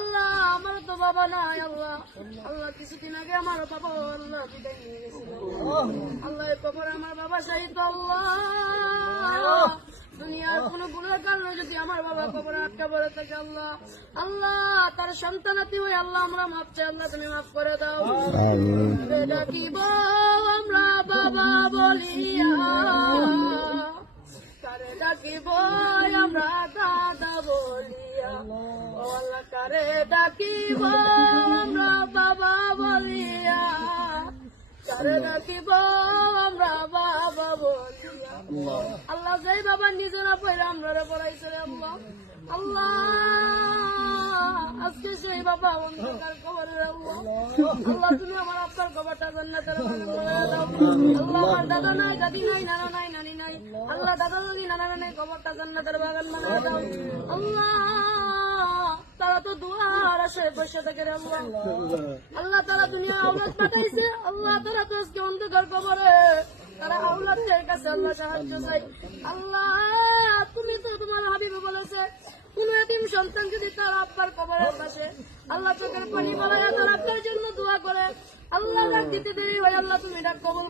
আল্লাহ আমার তো বাবা নাই আল্লাহ, আল্লাহ কিছুদিন আগে আমার বাবা আল্লাহ বিদায় নিয়ে গেছিল আল্লাহ, এই কবরে আমার বাবা শাহিদ আল্লাহ, দুনিয়ার কোন গুণের কারণে যদি আমার বাবা কবরে আটকা পড়ে থাকে আল্লাহ, আল্লাহ তার সন্তানাতি হয়ে আল্লাহ আমরা মাফ চাই, আল্লাহ তুমি মাফ করে দাও। ডাকিব আমরা বাবা বলিয়া, কারে ডাকিব আমরা দাদা বলিয়া, ও আল্লাহ কারে ডাকিব আমরা বাবা বলিয়া, কারে ডাকিব আমরা বাবা বলিয়া। আল্লাহ যেই বাবা নিজেরা পড়ে আমরা পড়াইছে আল্লাহ, আল্লাহ আজকে সেই বাবা অন্ধকার কবরে আল্লাহ, আল্লাহ তুমি আমার আপনার কবরটা জান্নাতের বাগান বানায় দাও। আল্লাহ আমার দাদা নাই, দাদি নাই, নানা নাই, নানি নাই, আল্লাহ দাদা দাদি নানা নাই, কবরটা জান্নাতের বাগান বানায় দাও। আল্লাহ তারা তো দুয়ার আসে বসে থাকে রে আল্লাহ, আল্লাহ তারা দুনিয়া আওলাদ পাঠাইছে আল্লাহ, তারা তো আজকে অন্ধকার কবরে, তারা আওলাদের কাছে আল্লাহ সাহায্য চাই। আল্লাহ তুমি তো তোমার হাবিব বলেছে কোন এতিম সন্তান যদি তার আব্বার কবরের পাশে আল্লাহ চোখের পানি বাড়াইয়া তার আব্বার জন্য দোয়া করে আল্লাহ ডাক দিতে দেরি হয়, আল্লাহ তুমি ডাক কবুল